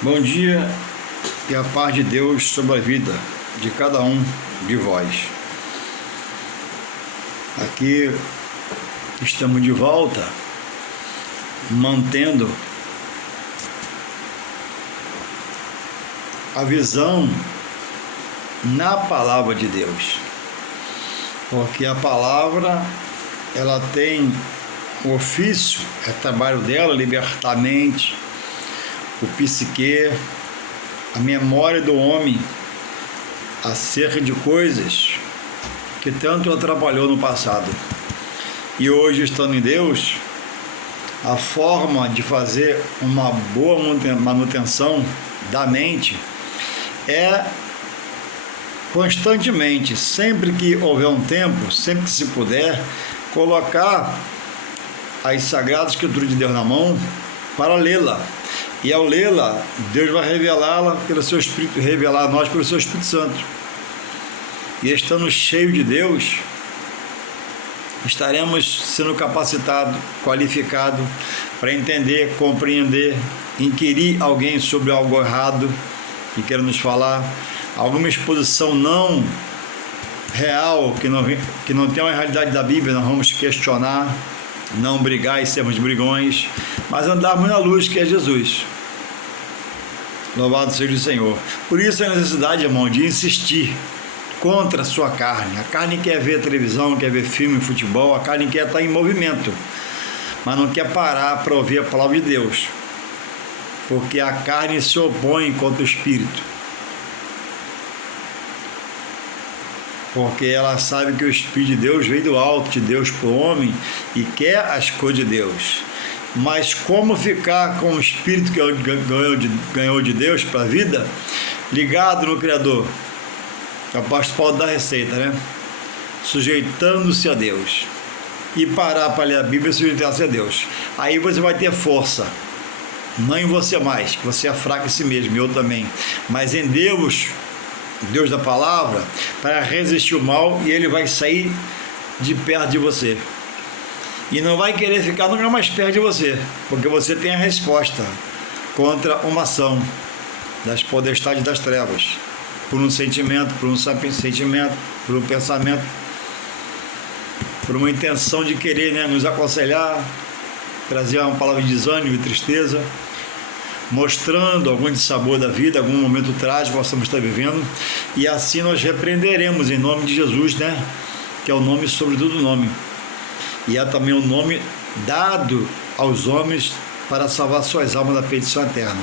Bom dia e a paz de Deus sobre a vida de cada um de vós. Aqui estamos de volta, mantendo a visão na palavra de Deus, porque a palavra ela tem o ofício, é trabalho dela, libertar a mente, o psique, a memória do homem acerca de coisas que tanto atrapalhou no passado. E hoje, estando em Deus, a forma de fazer uma boa manutenção da mente é constantemente, sempre que houver um tempo, sempre que se puder, colocar as Sagradas Escrituras de Deus na mão para lê-la. E ao lê-la, Deus vai revelá-la pelo seu Espírito, revelar a nós pelo seu Espírito Santo. E estando cheio de Deus, estaremos sendo capacitados, qualificados para entender, compreender, inquirir alguém sobre algo errado que queira nos falar, alguma exposição não real, que não tem uma realidade da Bíblia, nós vamos questionar, não brigar e sermos brigões, mas andarmos na luz que é Jesus. Louvado seja o Senhor. Por isso a necessidade, irmão, de insistir contra a sua carne. A carne quer ver televisão, quer ver filme, futebol, a carne quer estar em movimento, mas não quer parar para ouvir a palavra de Deus, porque a carne se opõe contra o Espírito, porque ela sabe que o Espírito de Deus veio do alto, de Deus para o homem, e quer as coisas de Deus. Mas como ficar com o Espírito que ganhou de Deus para a vida, ligado no Criador? O apóstolo Paulo dá a receita, né? Sujeitando-se a Deus. E parar para ler a Bíblia e sujeitar-se a Deus. Aí você vai ter força. Não em você mais, que você é fraco em si mesmo, e eu também. Mas em Deus, Deus da palavra, para resistir o mal, e ele vai sair de perto de você. E não vai querer ficar nunca mais perto de você, porque você tem a resposta contra uma ação das potestades das trevas, por um sentimento, por um pensamento, por uma intenção de querer, né, nos aconselhar, trazer uma palavra de desânimo e tristeza, mostrando algum dissabor da vida, algum momento trágico que possamos estar vivendo, e assim nós repreenderemos em nome de Jesus, né, que é o nome sobre todo nome, e é também o nome dado aos homens para salvar suas almas da perdição eterna.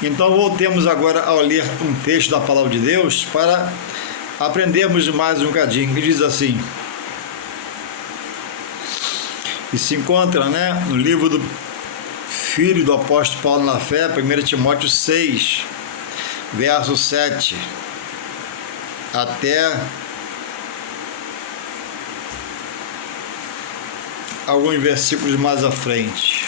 Então voltemos agora a ler um texto da palavra de Deus para aprendermos mais um bocadinho, que diz assim, e se encontra, né, no livro do filho do apóstolo Paulo na fé, 1 Timóteo 6, verso 7 até alguns versículos mais à frente.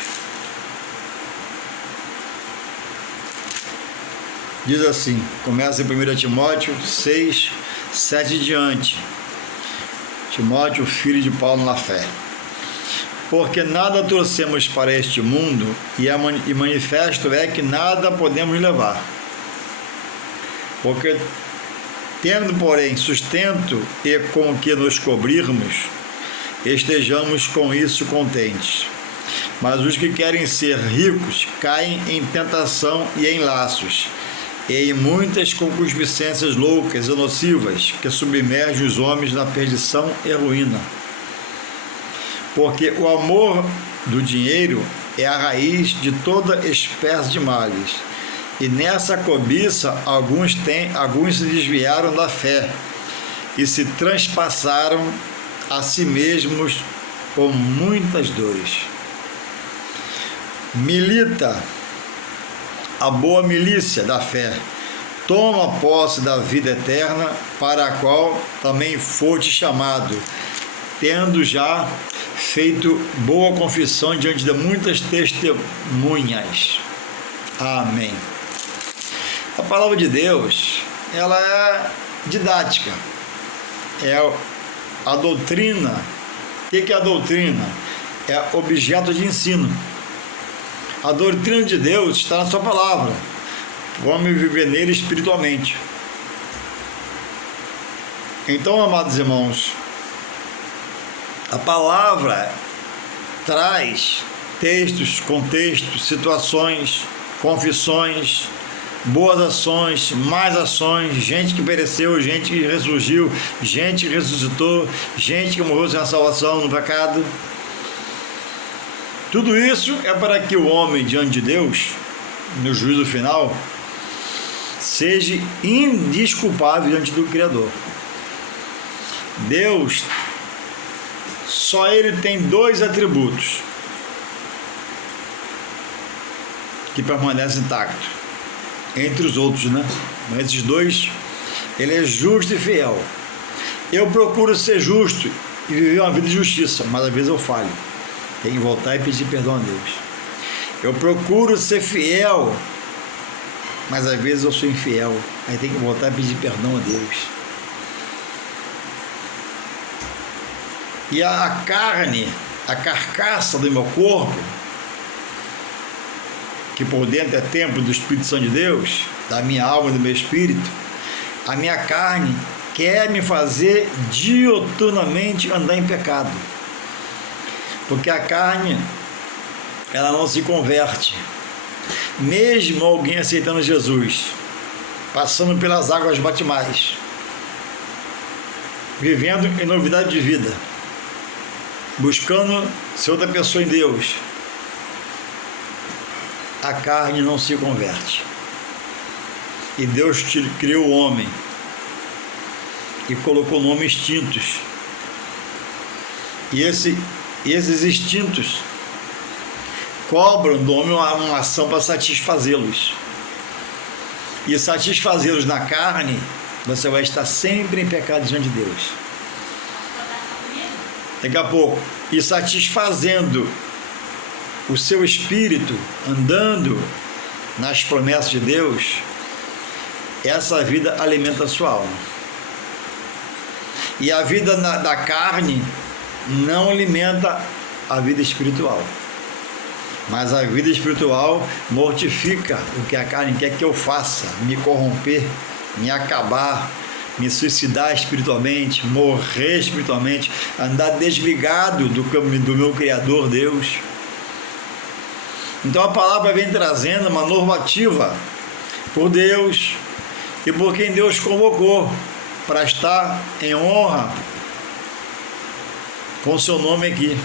Diz assim, começa em 1 Timóteo 6, 7 em diante. Timóteo, filho de Paulo na fé. Porque nada trouxemos para este mundo, e manifesto é que nada podemos levar. Porque, tendo, porém, sustento e com o que nos cobrirmos, estejamos com isso contentes. Mas os que querem ser ricos caem em tentação e em laços, e em muitas concupiscências loucas e nocivas, que submergem os homens na perdição e ruína. Porque o amor do dinheiro é a raiz de toda espécie de males, e nessa cobiça alguns se desviaram da fé e se transpassaram a si mesmos com muitas dores. Milita a boa milícia da fé, toma posse da vida eterna, para a qual também foste chamado, tendo já feito boa confissão diante de muitas testemunhas. Amém. A palavra de Deus, ela é didática, é a doutrina. O que é a doutrina? É objeto de ensino. A doutrina de Deus está na sua palavra. o homem viver nele espiritualmente. Então, amados irmãos, a palavra traz textos, contextos, situações, confissões, boas ações, más ações, gente que pereceu, gente que ressurgiu, gente que ressuscitou, gente que morreu sem a salvação no pecado. Tudo isso é para que o homem diante de Deus, no juízo final, seja indesculpável diante do Criador. Deus, só Ele tem 2 atributos que permanecem intactos, entre os outros, né? Mas esses 2, Ele é justo e fiel. Eu procuro ser justo e viver uma vida de justiça, mas às vezes eu falho. Tenho que voltar e pedir perdão a Deus. Eu procuro ser fiel, mas às vezes eu sou infiel. Aí tem que voltar e pedir perdão a Deus. E a carne, a carcaça do meu corpo, que por dentro é templo do Espírito Santo de Deus, da minha alma e do meu espírito, a minha carne quer me fazer diuturnamente andar em pecado. Porque a carne, ela não se converte. Mesmo alguém aceitando Jesus, passando pelas águas batismais, vivendo em novidade de vida, buscando ser outra pessoa em Deus, a carne não se converte. E Deus criou o homem e colocou no homem instintos. E esses instintos cobram do homem uma ação para satisfazê-los. E satisfazê-los na carne, você vai estar sempre em pecado diante de Deus. Daqui a pouco, e satisfazendo o seu espírito, andando nas promessas de Deus, essa vida alimenta a sua alma. E a vida da carne não alimenta a vida espiritual. Mas a vida espiritual mortifica o que a carne quer que eu faça: me corromper, me acabar, me suicidar espiritualmente, morrer espiritualmente, andar desligado do meu Criador Deus. Então a palavra vem trazendo uma normativa por Deus e por quem Deus convocou para estar em honra com seu nome aqui.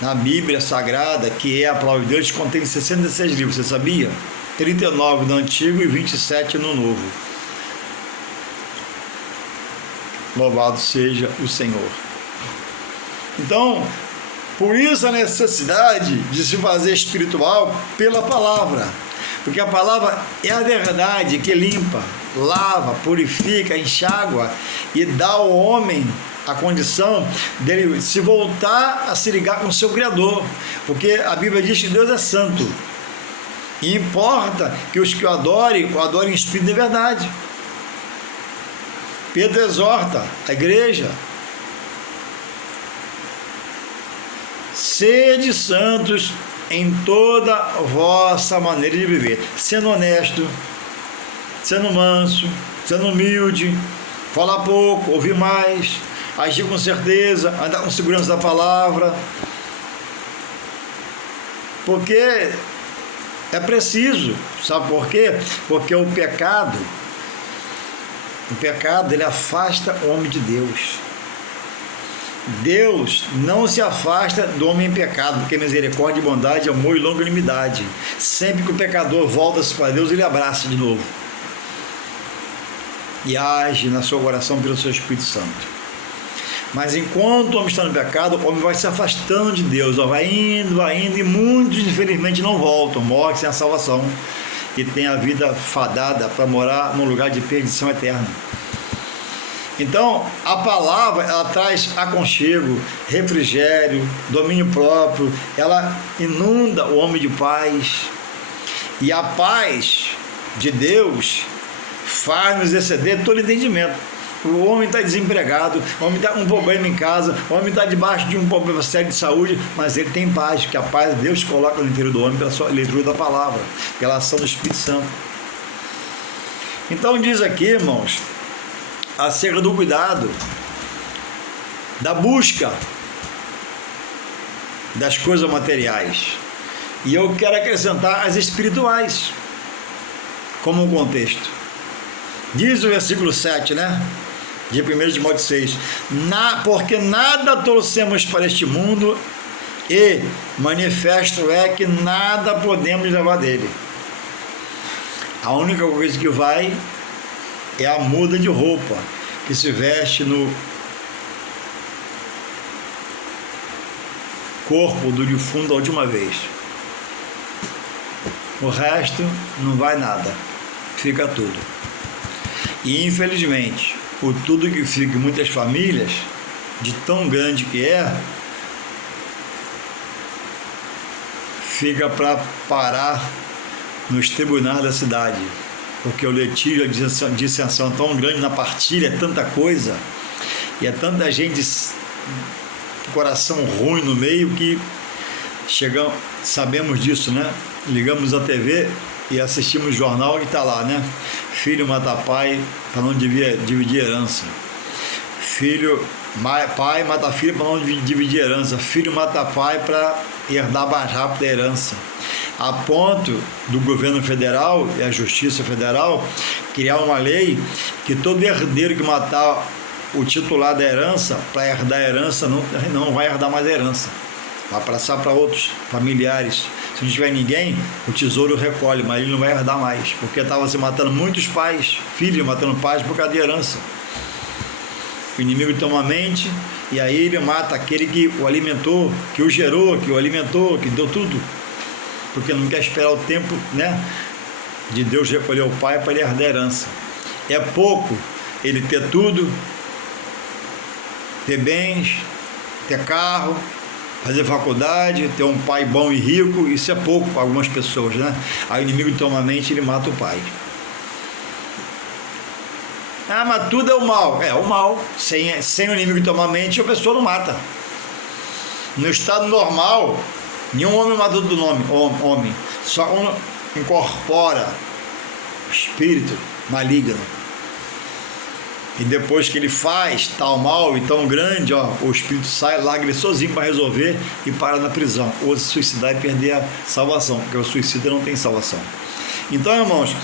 Na Bíblia Sagrada, que é a palavra de Deus, contém 66 livros, você sabia? 39 no Antigo e 27 no Novo. Louvado seja o Senhor. Então, por isso a necessidade de se fazer espiritual pela palavra, porque a palavra é a verdade que limpa, lava, purifica, enxágua e dá ao homem a condição dele se voltar a se ligar com o seu Criador, porque a Bíblia diz que Deus é santo e importa que os que o adorem em espírito e verdade. Pedro exorta a igreja: sede santos em toda a vossa maneira de viver, sendo honesto, sendo manso, sendo humilde, falar pouco, ouvir mais, agir com certeza, andar com segurança da palavra, porque é preciso. Sabe por quê? Porque o pecado ele afasta o homem de Deus. Deus não se afasta do homem em pecado, porque misericórdia, bondade, amor e longanimidade. Sempre que o pecador volta-se para Deus, ele abraça de novo e age na sua oração pelo seu Espírito Santo. Mas enquanto o homem está no pecado, o homem vai se afastando de Deus, vai indo, e muitos infelizmente não voltam, morrem sem a salvação e tem a vida fadada para morar num lugar de perdição eterna. Então, a palavra, ela traz aconchego, refrigério, domínio próprio, ela inunda o homem de paz, e a paz de Deus faz-nos exceder todo entendimento. O homem está desempregado, o homem está com um problema em casa, o homem está debaixo de um problema sério de saúde, mas ele tem paz, porque a paz Deus coloca no interior do homem pela sua leitura da palavra, pela ação do Espírito Santo. Então diz aqui, irmãos, acerca do cuidado, da busca das coisas materiais. E eu quero acrescentar as espirituais, como um contexto. Diz o versículo 7, né? De 1 Timóteo 6, porque nada trouxemos para este mundo e manifesto é que nada podemos levar dele. A única coisa que vai é a muda de roupa que se veste no corpo do defunto da última vez. O resto não vai nada, fica tudo. E infelizmente, o tudo que fica em muitas famílias, de tão grande que é, fica para parar nos tribunais da cidade, porque o litígio, a dissensão é tão grande na partilha, é tanta coisa, e é tanta gente com coração ruim no meio que chegamos, sabemos disso, né? Ligamos a TV e assistimos o jornal e está lá, né? Filho mata pai para não dividir herança. Pai mata filho para não dividir herança. Filho mata pai para herdar mais rápido a herança. A ponto do governo federal e a Justiça Federal criar uma lei que todo herdeiro que matar o titular da herança, para herdar a herança, não vai herdar mais a herança. Vai passar para outros familiares. Se não tiver ninguém, o tesouro recolhe, mas ele não vai herdar mais, porque estava se matando muitos pais, filhos matando pais por causa de herança. O inimigo toma a mente e aí ele mata aquele que o alimentou, que o gerou, que o alimentou, que deu tudo, porque não quer esperar o tempo, né, de Deus recolher o pai para ele herdar a herança. É pouco ele ter tudo, ter bens, ter carro, fazer faculdade, ter um pai bom e rico, isso é pouco para algumas pessoas, né? Aí o inimigo toma a mente e ele mata o pai. Ah, mas tudo é o mal. É, o mal. Sem o inimigo tomar a mente, a pessoa não mata. No estado normal, nenhum homem mata outro homem. Só um incorpora o espírito maligno. E depois que ele faz tal mal e tão grande, o espírito sai, larga ele sozinho para resolver e para na prisão. Ou se suicidar e perder a salvação, porque o suicida não tem salvação. Então, irmãos,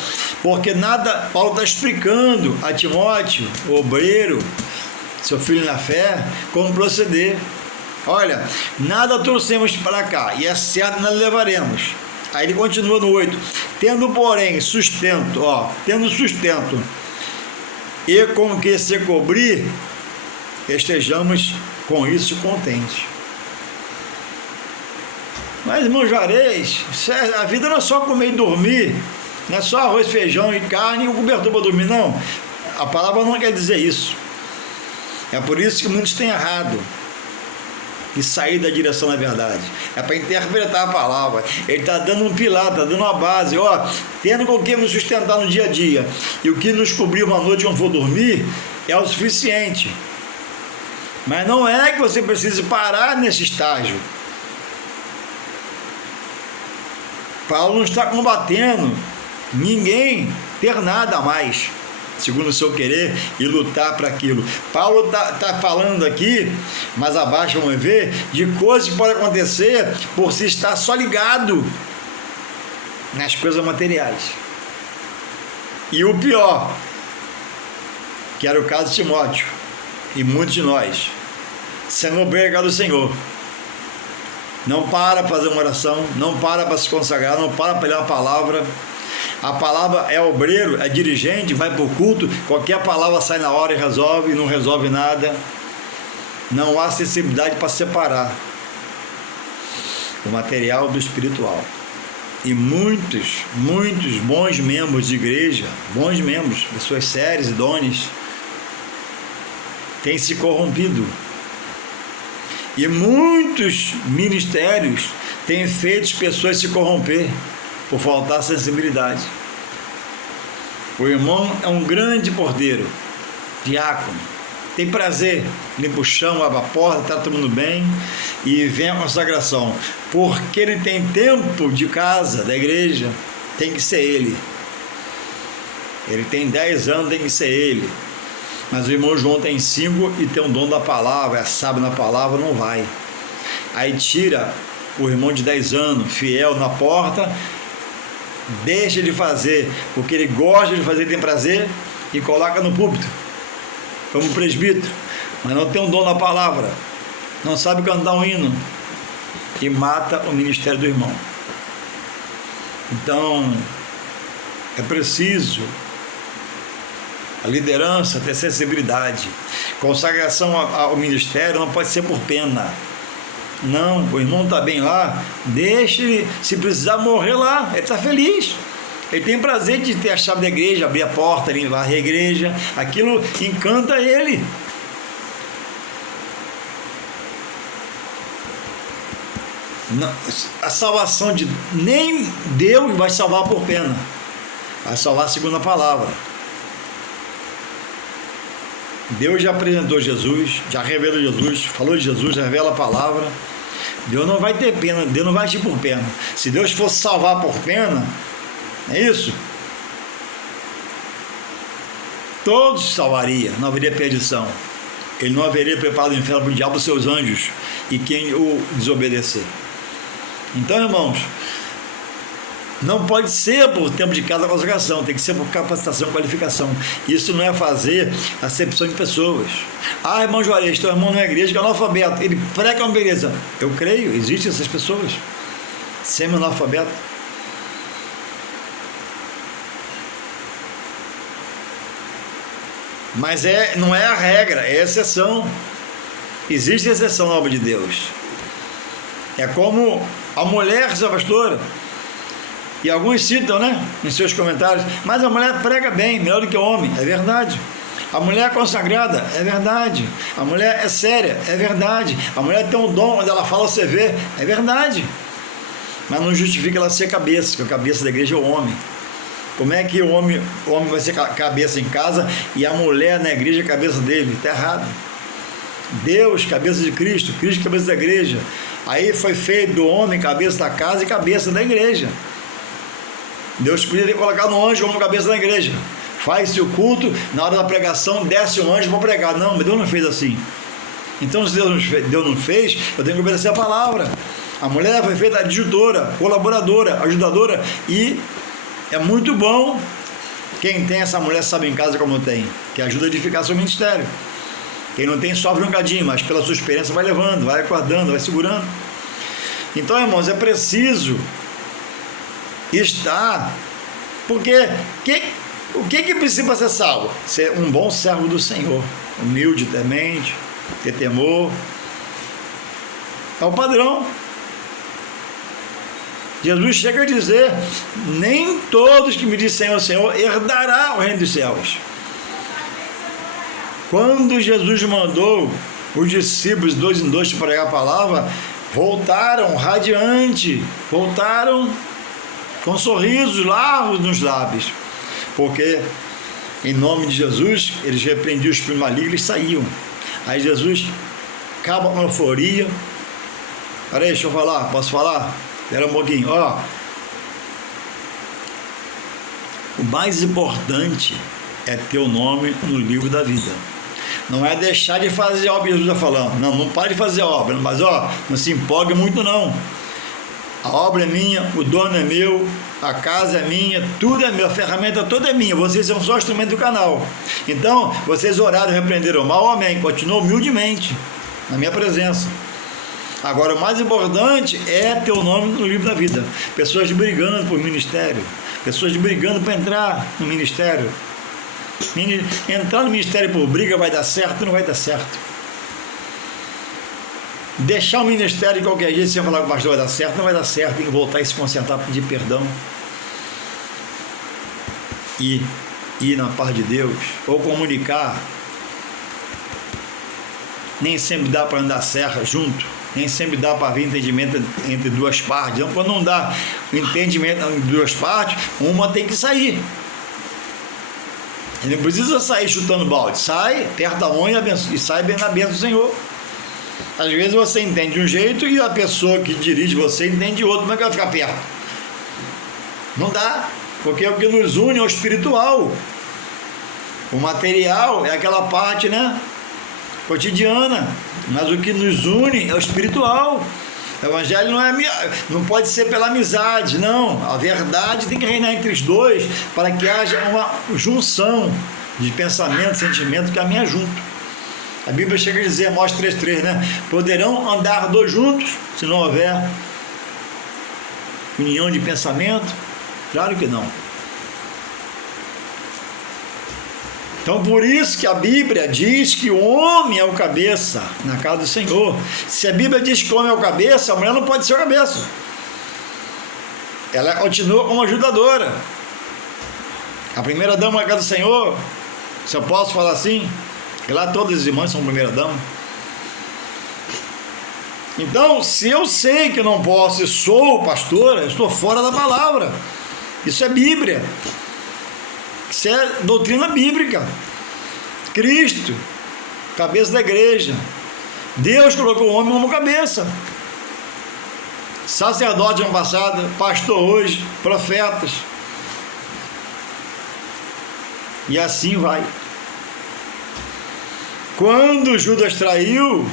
porque nada, Paulo está explicando a Timóteo, o obreiro, seu filho na fé, como proceder. Olha, nada trouxemos para cá, e é certo nós levaremos. Aí ele continua no 8, tendo porém sustento, e com que se cobrir, estejamos com isso contentes. Mas, irmão Juarez, a vida não é só comer e dormir, não é só arroz, feijão e carne e um cobertor para dormir, não. A palavra não quer dizer isso. É por isso que muitos têm errado e sair da direção da verdade. É para interpretar a palavra. Ele está dando um pilar, está dando uma base. Tendo com o que nos sustentar no dia a dia e o que nos cobrir uma noite quando for dormir é o suficiente. Mas não é que você precise parar nesse estágio. Paulo não está combatendo ninguém ter nada a mais, segundo o seu querer, e lutar para aquilo. Paulo está falando aqui, mais abaixo vamos ver, de coisas que podem acontecer por se estar só ligado nas coisas materiais. E o pior, que era o caso de Timóteo, e muitos de nós, sendo obreiro do Senhor, não para fazer uma oração, não para se consagrar, não para ler a palavra. A palavra é obreiro, é dirigente, vai para o culto, qualquer palavra sai na hora e resolve, não resolve nada. Não há sensibilidade para separar o material do espiritual. E muitos bons membros de igreja, bons membros, pessoas sérias, idôneas, têm se corrompido. E muitos ministérios têm feito as pessoas se corromper por faltar sensibilidade. O irmão é um grande porteiro diácono. Tem prazer, limpa o chão, abre a porta, trata todo mundo bem e vem a consagração. Porque ele tem tempo de casa, da igreja, tem que ser ele. Ele tem 10 anos, tem que ser ele. Mas o irmão João tem 5 e tem o dom da palavra, é sábio na palavra, não vai. Aí tira o irmão de 10 anos, fiel na porta, deixa ele fazer o que ele gosta de fazer, tem prazer, e coloca no púlpito, como presbítero, mas não tem um dom na palavra, não sabe cantar um hino, e mata o ministério do irmão. Então, é preciso a liderança ter sensibilidade. Consagração ao ministério não pode ser por pena. Não, o irmão está bem lá, deixe ele, se precisar morrer lá, ele está feliz. Ele tem prazer de ter a chave da igreja, abrir a porta, varrer a igreja, aquilo encanta ele. Não, a salvação de nem Deus vai salvar por pena, vai salvar segundo a palavra. Deus já apresentou Jesus, já revelou Jesus, falou de Jesus, revela a palavra. Deus não vai ter pena, Deus não vai agir por pena. Se Deus fosse salvar por pena, é isso? Todos salvaria, não haveria perdição. Ele não haveria preparado o inferno para o diabo e seus anjos e quem o desobedecer. Então, irmãos, não pode ser por tempo de casa da consagração, tem que ser por capacitação, qualificação. Isso não é fazer acepção de pessoas. Ah, irmão Juarez, teu irmão não é igreja, que é analfabeto, ele prega uma beleza. Eu creio, existem essas pessoas, semi-analfabeto. Mas não é a regra, é a exceção. Existe exceção na obra de Deus. É como a mulher, seu pastor, e alguns citam, né, em seus comentários, mas a mulher prega bem, melhor do que o homem. É verdade. A mulher é consagrada, é verdade. A mulher é séria, é verdade. A mulher tem um dom, onde ela fala, você vê, é verdade. Mas não justifica ela ser cabeça, porque a cabeça da igreja é o homem. Como é que o homem vai ser cabeça em casa e a mulher na igreja é cabeça dele? Está errado. Deus, cabeça de Cristo, Cristo, cabeça da igreja. Aí foi feito do homem cabeça da casa e cabeça da igreja. Deus podia ter colocado um anjo como cabeça da igreja. Faz-se o culto, na hora da pregação desce um anjo para pregar. Não, mas Deus não fez assim. Então, se Deus não fez, eu tenho que obedecer a palavra. A mulher foi feita adjutora, colaboradora, ajudadora, e é muito bom quem tem essa mulher, sabe em casa como tem, que ajuda a edificar seu ministério. Quem não tem sofre um cadinho, mas pela sua experiência vai levando, vai acordando, vai segurando. Então, irmãos, é preciso estar, porque o que precisa para ser salvo? Ser um bom servo do Senhor, humilde, temente, ter temor. É o padrão. Jesus chega a dizer, nem todos que me dizem Senhor, Senhor, herdará o reino dos céus. Quando Jesus mandou os discípulos 2 em 2 pregar a palavra, voltaram radiante, voltaram com sorrisos largos nos lábios, porque em nome de Jesus eles repreendiam os espíritos malignos e saíam. Aí Jesus acaba com a euforia. Peraí, deixa eu falar, posso falar? Espera um pouquinho, ó. O mais importante é ter o nome no livro da vida. Não é deixar de fazer a obra que Jesus está falando. Não pare de fazer a obra, mas não se empolgue muito não. A obra é minha, o dono é meu, a casa é minha, tudo é meu, a ferramenta toda é minha, vocês são só instrumento do canal. Então, vocês oraram, repreenderam o mal, amém, continuam humildemente na minha presença. Agora, o mais importante é ter o nome no livro da vida. Pessoas brigando por ministério, pessoas brigando para entrar no ministério. Entrar no ministério por briga vai dar certo? Não vai dar certo. Deixar o ministério de qualquer jeito sem falar com o pastor vai dar certo? Não vai dar certo. Tem que voltar e se consertar, pedir perdão e ir na paz de Deus, ou comunicar. Nem sempre dá para andar certo junto, nem sempre dá para haver entendimento entre duas partes. Então, quando não dá entendimento entre duas partes, uma tem que sair. Ele não precisa sair chutando balde. Sai, aperta a mão e sai bem na bênção do Senhor. Às vezes você entende de um jeito e a pessoa que dirige você entende de outro. Como é que vai ficar perto? Não dá. Porque o que nos une é o espiritual. O material é aquela parte, né, cotidiana. Mas o que nos une é o espiritual. O evangelho não pode ser pela amizade, não. A verdade tem que reinar entre os dois para que haja uma junção de pensamento, sentimento, caminha junto. A Bíblia chega a dizer, Amós 3,3, né? Poderão andar dois juntos se não houver união de pensamento? Claro que não. Então, por isso que a Bíblia diz que o homem é o cabeça na casa do Senhor. Se a Bíblia diz que o homem é o cabeça, a mulher não pode ser o cabeça. Ela continua como ajudadora. A primeira dama na casa do Senhor, se eu posso falar assim, e lá todas as irmãs são primeira dama. Então, se eu sei que eu não posso e sou pastora, eu estou fora da palavra. Isso é Bíblia. Isso é doutrina bíblica. Cristo, cabeça da igreja. Deus colocou o homem como cabeça. Sacerdote ano passado, pastor hoje, profetas. E assim vai. Quando Judas traiu,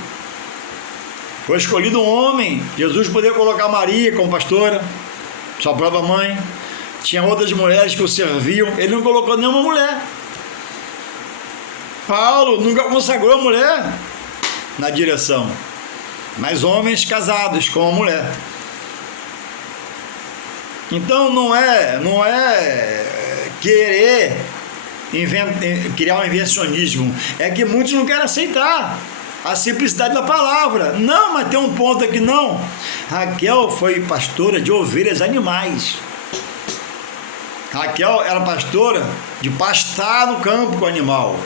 foi escolhido um homem. Jesus poderia colocar Maria como pastora, sua própria mãe. Tinha outras mulheres que o serviam. Ele não colocou nenhuma mulher. Paulo nunca consagrou a mulher na direção, mas homens casados com a mulher. Então não é querer criar um invencionismo, é que muitos não querem aceitar a simplicidade da palavra. Não, mas tem um ponto aqui, não. Raquel foi pastora de ovelhas animais. Raquel era pastora de pastar no campo com o animal.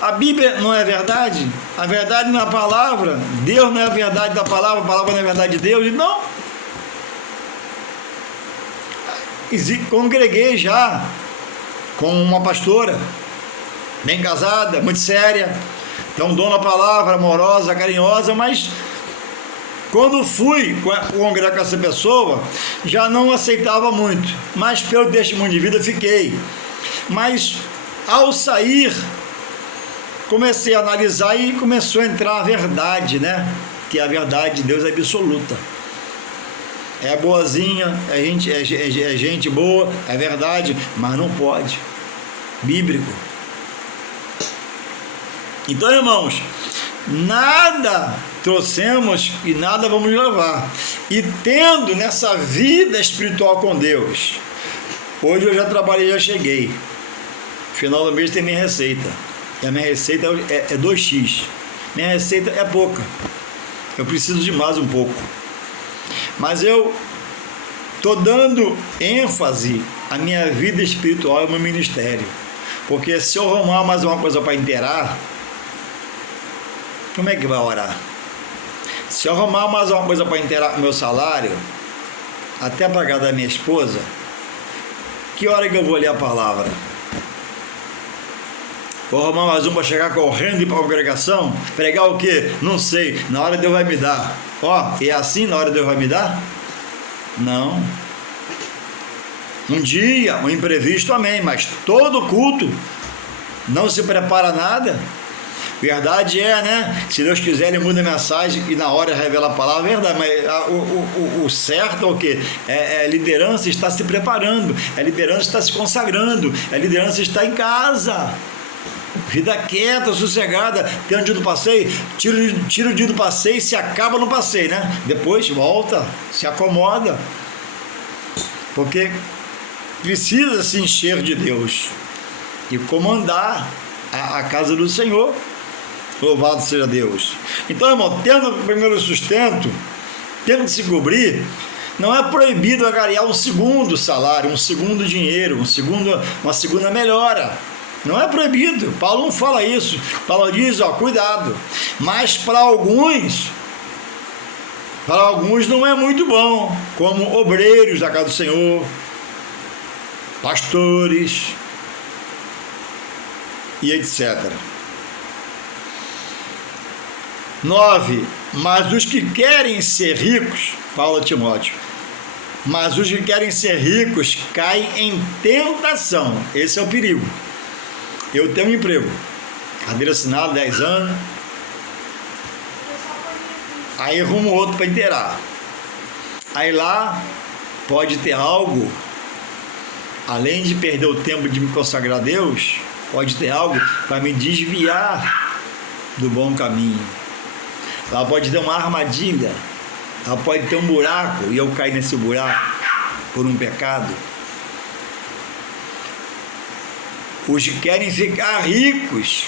A Bíblia não é verdade? A verdade não é a palavra? Deus não é a verdade da palavra? A palavra não é a verdade de Deus? Então, congreguei já com uma pastora bem casada, muito séria, então dona da palavra, amorosa, carinhosa, mas quando fui congregar com essa pessoa, já não aceitava muito, mas pelo testemunho de vida fiquei. Mas ao sair, comecei a analisar e começou a entrar a verdade, né? Que a verdade de Deus é absoluta. É boazinha, é gente boa, é verdade, mas não pode. Bíblico. Então, irmãos, nada trouxemos e nada vamos levar. E tendo nessa vida espiritual com Deus, hoje eu já trabalhei, já cheguei. Final do mês tem minha receita. E a minha receita é 2x. Minha receita é pouca. Eu preciso de mais um pouco. Mas eu estou dando ênfase à minha vida espiritual e ao meu ministério. Porque se eu arrumar mais uma coisa para inteirar, como é que vai orar? Se eu arrumar mais uma coisa para inteirar o meu salário, até pagar da minha esposa, que hora que eu vou ler a palavra? Vou arrumar mais um para chegar correndo e ir para a congregação? Pregar o quê? Não sei. Na hora Deus vai me dar. Ó, é assim na hora Deus vai me dar? Não. Um dia, um imprevisto, amém. Mas todo culto não se prepara nada. Verdade é, né? Se Deus quiser, Ele muda a mensagem e na hora revela a palavra. Verdade, mas o certo é o quê? É liderança está se preparando. É liderança está se consagrando. É liderança está em casa. Vida quieta, sossegada, tem um dia do passeio, tira o dia do passeio e se acaba no passeio, né? Depois volta, se acomoda, porque precisa se encher de Deus e comandar a casa do Senhor. Louvado seja Deus. Então, irmão, tendo o primeiro sustento, tendo de se cobrir, não é proibido agariar um segundo salário, um segundo dinheiro, uma segunda melhora. Não é proibido. Paulo não fala isso. Paulo diz, ó, cuidado. Mas para alguns não é muito bom, como obreiros da casa do Senhor, pastores e etc. 9. Mas os que querem ser ricos, Paulo a Timóteo, mas os que querem ser ricos caem em tentação. Esse é o perigo. Eu tenho um emprego, carteira assinada, 10 anos, aí arrumo outro para inteirar. Aí lá pode ter algo, além de perder o tempo de me consagrar a Deus, pode ter algo para me desviar do bom caminho. Lá pode ter uma armadilha, lá pode ter um buraco e eu cair nesse buraco por um pecado. Os que querem ficar ricos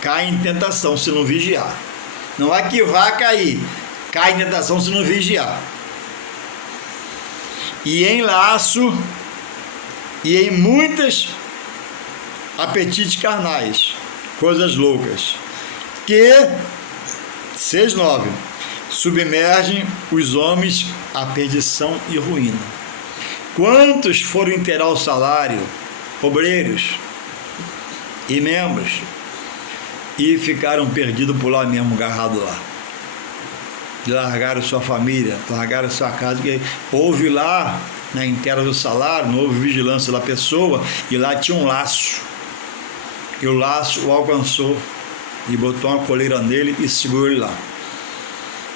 caem em tentação se não vigiar. Não é que vai cair, cai em tentação se não vigiar. E em laço e em muitas apetites carnais, coisas loucas, que, 6:9, submergem os homens à perdição e ruína. Quantos foram inteirar o salário, obreiros e membros, e ficaram perdidos por lá mesmo, agarrados lá? Largaram sua família, largaram sua casa, porque houve lá, na inteira do salário, não houve vigilância da pessoa, e lá tinha um laço. E o laço o alcançou, e botou uma coleira nele e segurou ele lá.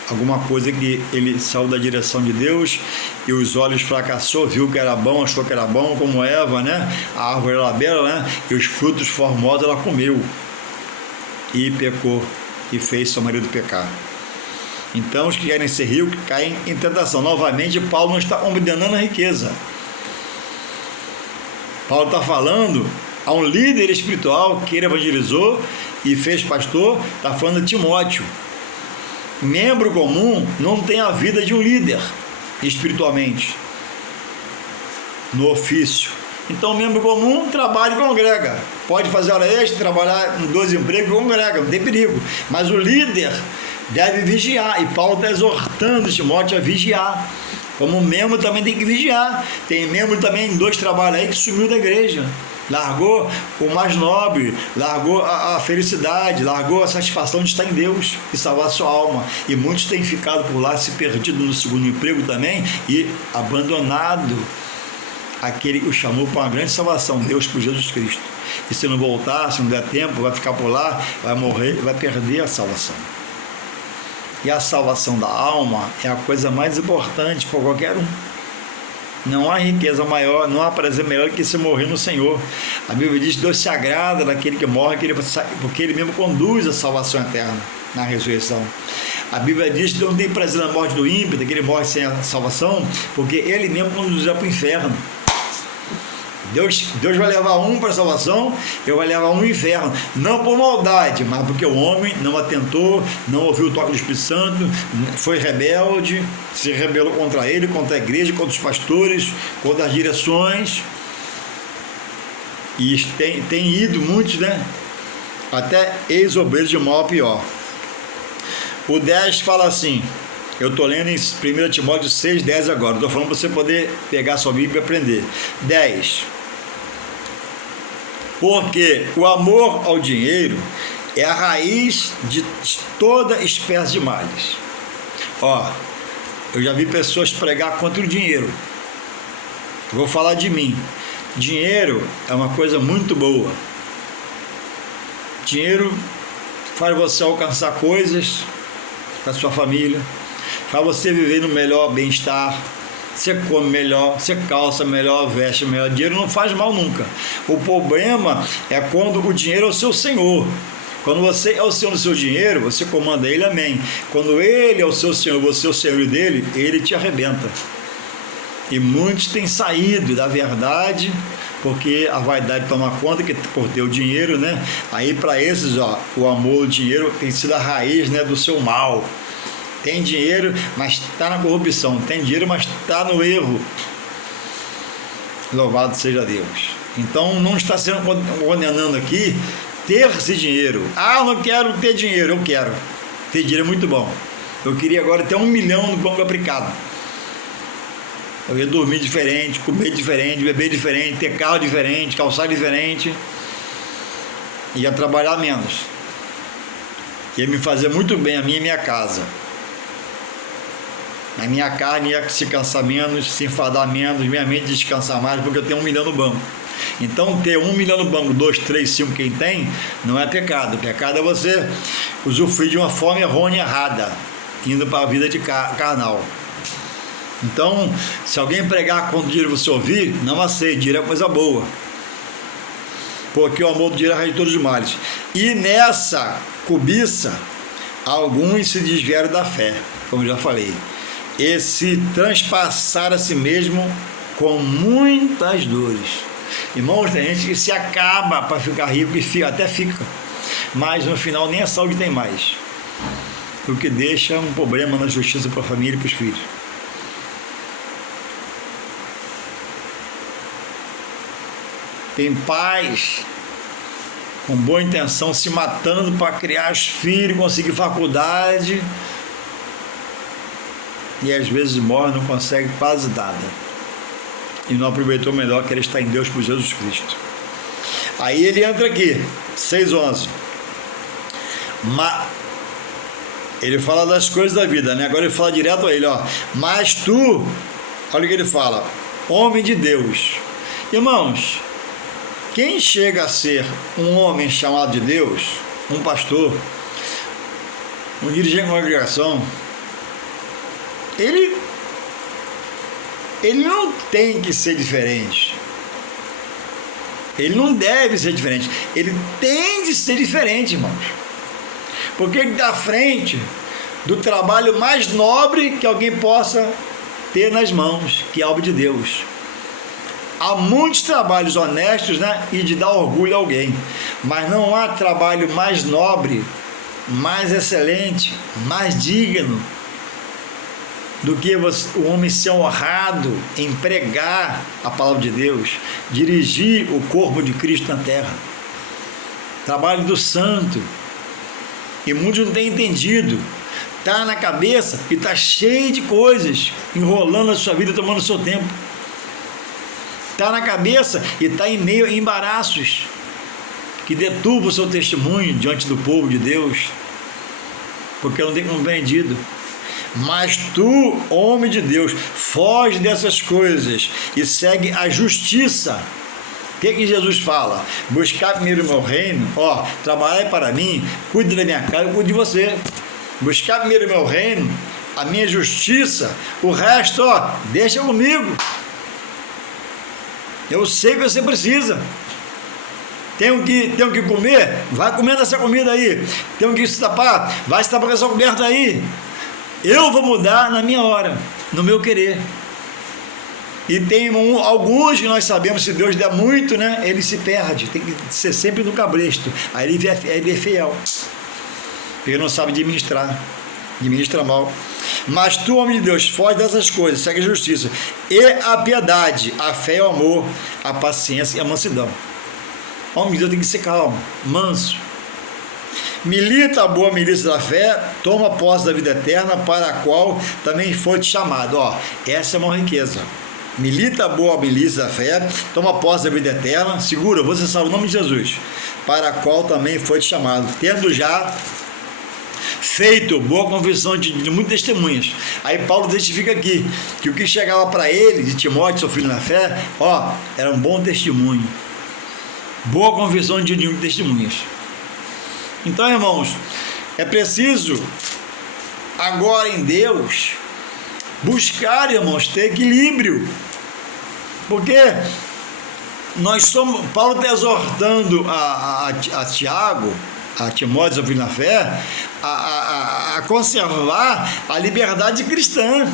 Alguma coisa que ele saiu da direção de Deus, e os olhos fracassou, viu que era bom, achou que era bom, como Eva, né? A árvore era bela, né? E os frutos formosos ela comeu. E pecou, e fez seu marido pecar. Então, os que querem ser ricos caem em tentação. Novamente, Paulo não está condenando a riqueza. Paulo está falando a um líder espiritual que ele evangelizou e fez pastor, está falando de Timóteo. Membro comum não tem a vida de um líder espiritualmente, no ofício. Então, membro comum trabalha e congrega. Pode fazer hora extra, trabalhar em 2 empregos e congrega, não tem perigo. Mas o líder deve vigiar, e Paulo está exortando Timóteo a vigiar. Como membro também tem que vigiar. Tem membro também em 2 trabalhos aí que sumiu da igreja, largou o mais nobre, largou a felicidade, largou a satisfação de estar em Deus e salvar a sua alma. E muitos têm ficado por lá, se perdido no 2º emprego também e abandonado aquele que o chamou para uma grande salvação, Deus por Jesus Cristo. E se não voltar, se não der tempo, vai ficar por lá, vai morrer, vai perder a salvação. E a salvação da alma é a coisa mais importante para qualquer um. Não há riqueza maior, não há prazer melhor que se morrer no Senhor. A Bíblia diz que Deus se agrada daquele que morre, porque Ele mesmo conduz a salvação eterna na ressurreição. A Bíblia diz que Deus não tem prazer na morte do ímpio, daquele que morre sem a salvação, porque Ele mesmo conduzirá para o inferno. Deus vai levar um para a salvação, Ele vai levar um ao inferno, não por maldade, mas porque o homem não atentou, não ouviu o toque do Espírito Santo, foi rebelde, se rebelou contra ele, contra a igreja, contra os pastores, contra as direções, e tem ido muitos, né? Até ex-obreiros de mal a pior. O 10 fala assim, eu estou lendo em 1 Timóteo 6:10 agora, estou falando para você poder pegar sua Bíblia e aprender. 10. Porque o amor ao dinheiro é a raiz de toda espécie de males. Eu já vi pessoas pregar contra o dinheiro. Vou falar de mim. Dinheiro é uma coisa muito boa. Dinheiro faz você alcançar coisas para sua família, faz você viver no melhor bem-estar. Você come melhor, você calça melhor, veste melhor. Dinheiro não faz mal nunca. O problema é quando o dinheiro é o seu senhor. Quando você é o senhor do seu dinheiro, você comanda ele, amém. Quando ele é o seu senhor, você é o senhor dele, ele te arrebenta. E muitos têm saído da verdade, porque a vaidade toma conta que por ter o dinheiro, né? Aí para esses, o amor ao dinheiro tem sido a raiz, né, do seu mal. Tem dinheiro, mas está na corrupção. Tem dinheiro, mas está no erro. Louvado seja Deus. Então, não está sendo condenando aqui ter-se dinheiro. Eu não quero ter dinheiro. Eu quero. Ter dinheiro é muito bom. Eu queria agora ter 1 milhão no banco aplicado. Eu ia dormir diferente, comer diferente, beber diferente, ter carro diferente, calçar diferente. Ia trabalhar menos. Ia me fazer muito bem a minha e minha casa. A minha carne ia se cansar menos, se enfadar menos, minha mente descansar mais, porque eu tenho 1 milhão no banco. Então, ter 1 milhão no banco, 2, 3, 5, quem tem, não é pecado. Pecado é você usufruir de uma forma errônea, errada, indo para a vida de carnal. Então, se alguém pregar quanto dinheiro você ouvir, não aceite, dinheiro é coisa boa. Porque o amor do dinheiro é a raiz de todos os males. E nessa cobiça, alguns se desviaram da fé, como eu já falei. E se transpassaram a si mesmo com muitas dores. Irmãos, tem gente que se acaba para ficar rico e até fica. Mas no final nem a saúde tem mais. O que deixa um problema na justiça para a família e para os filhos. Tem pais com boa intenção se matando para criar os filhos, conseguir faculdade, e às vezes morre, não consegue quase nada, e não aproveitou melhor que ele está em Deus por Jesus Cristo. Aí ele entra aqui, 6:11. Ele fala das coisas da vida, né? Agora ele fala direto a ele, ó. Mas tu, olha o que ele fala, homem de Deus. Irmãos, quem chega a ser um homem chamado de Deus, um pastor, um dirigente de congregação, ele não tem que ser diferente. Ele não deve ser diferente. Ele tem de ser diferente, irmãos. Porque ele está à frente do trabalho mais nobre que alguém possa ter nas mãos, que é a obra de Deus. Há muitos trabalhos honestos, né, e de dar orgulho a alguém, mas não há trabalho mais nobre, mais excelente, mais digno do que o homem ser honrado em pregar a palavra de Deus, dirigir o corpo de Cristo na terra. Trabalho do santo. E muitos não têm entendido. Está na cabeça e está cheio de coisas enrolando a sua vida, tomando o seu tempo. Está na cabeça e está em meio a embaraços que deturpam o seu testemunho diante do povo de Deus, porque não tem compreendido. Mas tu, homem de Deus, foge dessas coisas e segue a justiça. O que Jesus fala? Buscar primeiro o meu reino, trabalhar para mim, cuide da minha casa, eu cuido de você. Buscar primeiro o meu reino, a minha justiça, o resto, deixa comigo. Eu sei que você precisa. Tenho que comer? Vai comendo essa comida aí. Tenho que se tapar? Vai se tapar com essa coberta aí. Eu vou mudar na minha hora, no meu querer. E tem alguns que nós sabemos, se Deus der muito, né, ele se perde. Tem que ser sempre no cabresto. Aí ele é fiel. Porque não sabe administra mal. Mas tu, homem de Deus, foge dessas coisas, segue a justiça e a piedade, a fé e o amor, a paciência e a mansidão. O homem de Deus tem que ser calmo, manso. Milita a boa milícia da fé, toma posse da vida eterna, para a qual também foi te chamado. Essa é uma riqueza. Milita a boa milícia da fé, toma posse da vida eterna, segura, você sabe o nome de Jesus, para a qual também foi te chamado, tendo já feito boa confissão de muitas testemunhas. Aí Paulo testifica aqui que o que chegava para ele, de Timóteo, seu filho na fé, era um bom testemunho. Boa confissão de muitas testemunhas. Então, irmãos, é preciso agora em Deus buscar, irmãos, ter equilíbrio. Porque Paulo está exortando a Tiago, a Timóteo, seu filho na fé, a conservar a liberdade cristã.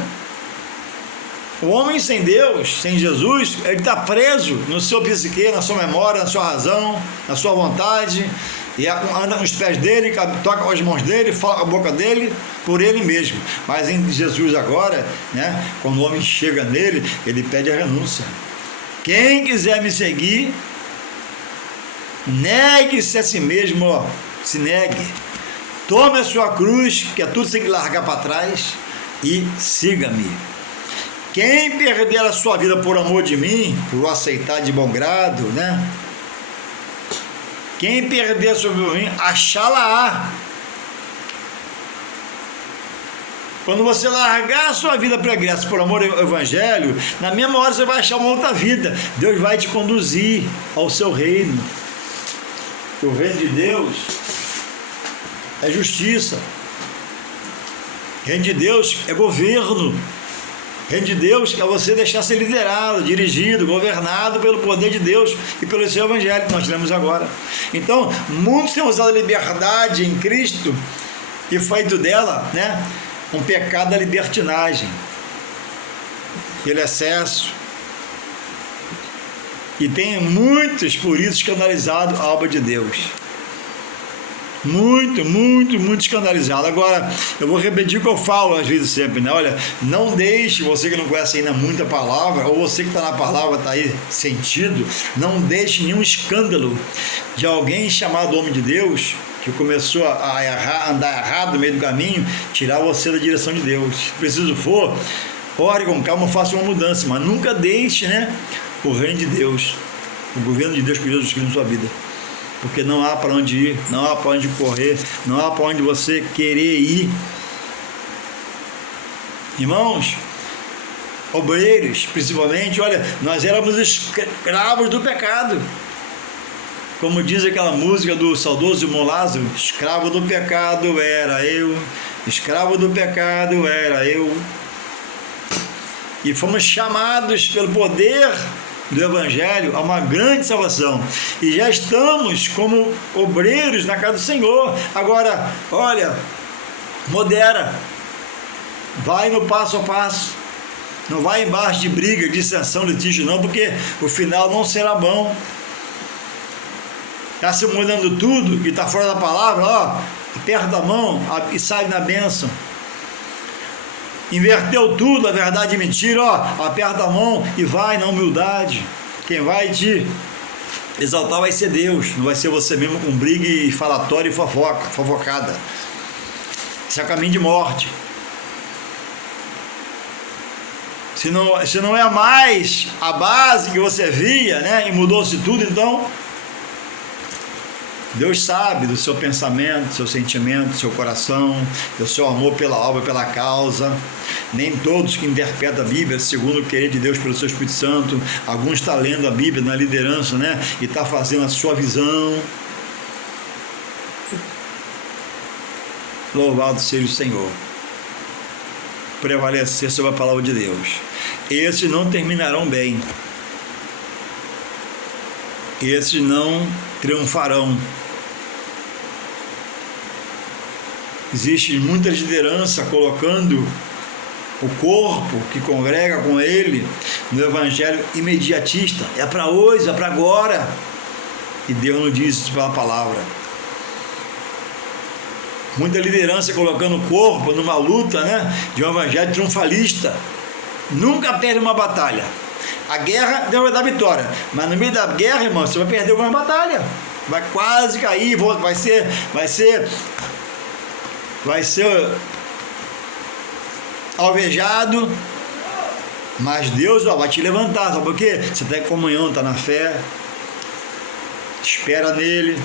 O homem sem Deus, sem Jesus, ele está preso no seu psique, na sua memória, na sua razão, na sua vontade, e anda nos pés dele, toca com as mãos dele, fala com a boca dele, por ele mesmo. Mas em Jesus agora, né, quando o homem chega nele, ele pede a renúncia. Quem quiser me seguir, negue-se a si mesmo, se negue. Tome a sua cruz, que é tudo sem largar para trás, e siga-me. Quem perder a sua vida por amor de mim, por o aceitar de bom grado, né? Quem perder a sua vida por mim, achá-la-á. Quando você largar a sua vida pregressa por amor ao Evangelho, na mesma hora você vai achar uma outra vida. Deus vai te conduzir ao seu reino. O reino de Deus é justiça. O reino de Deus é governo. O reino de Deus é você deixar ser liderado, dirigido, governado pelo poder de Deus e pelo seu Evangelho que nós temos agora. Então, muitos têm usado a liberdade em Cristo e feito dela, né, um pecado da libertinagem, pelo excesso. E tem muitos, por isso, escandalizado a obra de Deus. Muito escandalizado. Agora, eu vou repetir o que eu falo às vezes sempre, né? Olha, não deixe, você que não conhece ainda muita palavra, ou você que está na palavra, está aí sentido, não deixe nenhum escândalo de alguém chamado homem de Deus, que começou a errar, andar errado no meio do caminho, tirar você da direção de Deus. Se preciso for, ore com calma, faça uma mudança, mas nunca deixe, né, o reino de Deus, o governo de Deus com Jesus Cristo na sua vida. Porque não há para onde ir, não há para onde correr, não há para onde você querer ir. Irmãos, obreiros, principalmente, olha, nós éramos escravos do pecado. Como diz aquela música do saudoso irmão Lázaro, escravo do pecado era eu, escravo do pecado era eu. E fomos chamados pelo poder do Evangelho a uma grande salvação, e já estamos como obreiros na casa do Senhor. Agora, olha, modera, vai no passo a passo, não vai embaixo de briga, dissensão, litígio não, porque o final não será bom. Está se mudando tudo e está fora da palavra, ó, aperta a mão e sai na bênção. Inverteu tudo, a verdade e mentira, ó, aperta a mão e vai na humildade. Quem vai te exaltar vai ser Deus, não vai ser você mesmo com briga e falatório e fofocada. Esse é o caminho de morte. Se não é mais a base que você via, né, e mudou-se tudo, então Deus sabe do seu pensamento, do seu sentimento, do seu coração, do seu amor pela obra, pela causa. Nem todos que interpretam a Bíblia segundo o querer de Deus pelo seu Espírito Santo. Alguns estão lendo a Bíblia na liderança, né, e está fazendo a sua visão. Louvado seja o Senhor. Prevalecer sobre a palavra de Deus. Esses não terminarão bem. Esses não triunfarão. Existe muita liderança colocando o corpo que congrega com ele no evangelho imediatista. É para hoje, é para agora. E Deus não diz isso pela palavra. Muita liderança colocando o corpo numa luta, né, de um evangelho triunfalista. Nunca perde uma batalha. A guerra Deus vai dar vitória, mas no meio da guerra, irmão, você vai perder alguma batalha. Vai quase cair, vai ser alvejado, mas Deus, ó, vai te levantar, sabe por quê? Você está em comunhão, está na fé, espera nele,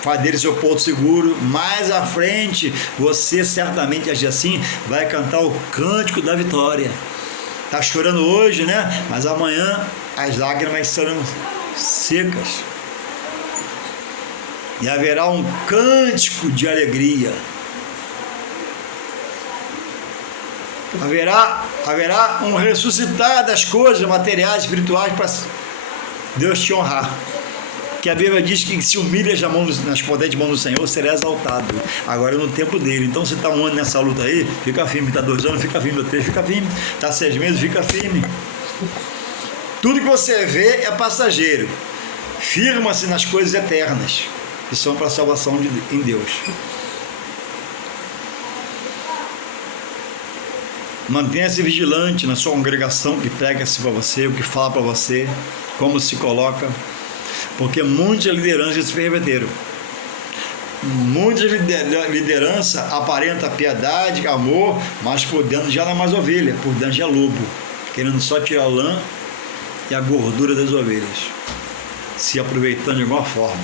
faz dele seu ponto seguro. Mais à frente, você certamente agir assim, vai cantar o cântico da vitória. Está chorando hoje, né? Mas amanhã as lágrimas serão secas e haverá um cântico de alegria. Haverá um ressuscitar das coisas materiais, espirituais, para Deus te honrar. Que a Bíblia diz que se humilha nas potentes mãos do Senhor, será exaltado. Agora é no tempo dele. Então você está um ano nessa luta aí, fica firme. Está 2 anos, fica firme. 3, fica firme. Está 6 meses, fica firme. Tudo que você vê é passageiro. Firma-se nas coisas eternas, que são para a salvação em Deus. Mantenha-se vigilante na sua congregação, que prega-se para você, o que fala para você, como se coloca, porque muitas lideranças se perverteram. Muitas liderança aparenta piedade, amor, mas por dentro já não é mais ovelha, por dentro já é lobo. querendo só tirar a lã e a gordura das ovelhas, se aproveitando de alguma forma.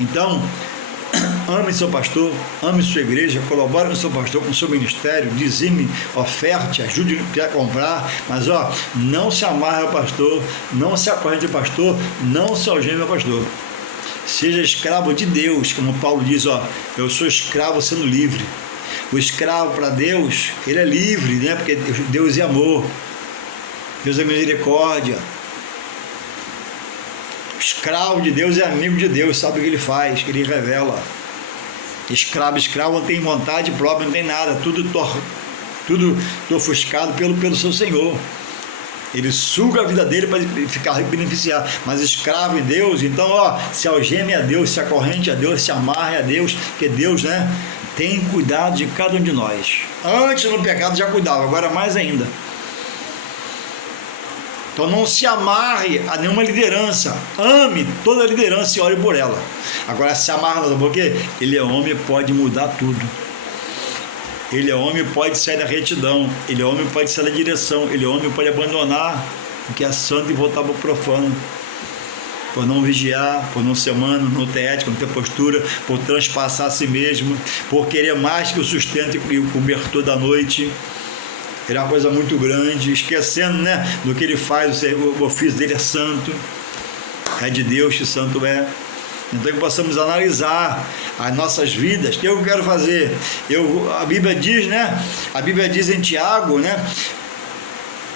Então, ame seu pastor, ame sua igreja, colabore com seu pastor, com o seu ministério, dizime, oferte, ajude a comprar, mas não se amarre ao pastor, não se acorrente ao pastor, não se algeme ao pastor. Seja escravo de Deus, como Paulo diz, eu sou escravo sendo livre. O escravo para Deus, ele é livre, né? Porque Deus é amor, Deus é misericórdia. Escravo de Deus é amigo de Deus, sabe o que ele faz, que ele revela. Escravo não tem vontade própria, não tem nada, tudo ofuscado pelo seu Senhor. Ele suga a vida dele para ficar beneficiar. Mas escravo em Deus, então se algeme a Deus, se acorrente a Deus, se amarre a Deus, porque Deus, né, tem cuidado de cada um de nós. Antes no pecado já cuidava, agora mais ainda. Então não se amarre a nenhuma liderança, ame toda a liderança e ore por ela. Agora se amarra, porque ele é homem, pode mudar tudo. Ele é homem, pode sair da retidão, ele é homem, pode sair da direção, ele é homem, pode abandonar o que é santo e voltar para o profano, por não vigiar, por não ser humano, não ter ética, não ter postura, por transpassar a si mesmo, por querer mais que o sustento e o cobertor da noite. Ele é uma coisa muito grande, esquecendo, né, do que ele faz, o ofício dele é santo, é de Deus que santo é. Então que possamos analisar as nossas vidas. O que eu quero fazer? A Bíblia diz, né? A Bíblia diz em Tiago, né?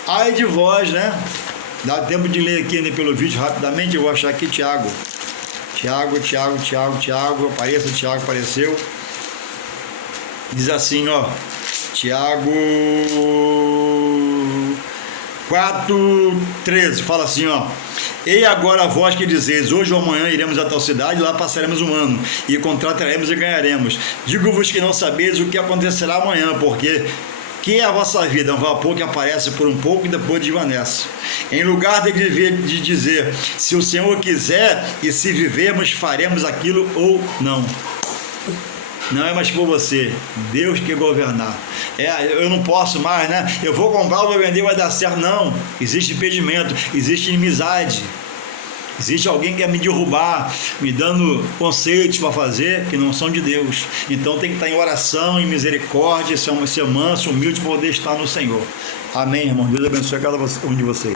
Ai de vós, né? Dá tempo de ler aqui, né, pelo vídeo rapidamente. Eu vou achar aqui Tiago. Tiago. Apareça, Tiago apareceu. Diz assim, Tiago 4:13, fala assim, E agora vós que dizeis, hoje ou amanhã iremos a tal cidade, lá passaremos um ano, e contrataremos e ganharemos. Digo-vos que não sabeis o que acontecerá amanhã, porque que é a vossa vida? Um vapor que aparece por um pouco e depois desvanece. Em lugar de dizer, se o Senhor quiser e se vivermos, faremos aquilo ou não. Não é mais por você, Deus que governar. Eu não posso mais, né? Eu vou comprar, vou vender, vai dar certo. Não, existe impedimento, existe inimizade. Existe alguém que quer me derrubar, me dando conceitos para fazer que não são de Deus. Então tem que estar em oração, em misericórdia, ser manso, humilde, para poder estar no Senhor. Amém, irmão. Deus abençoe cada um de vocês.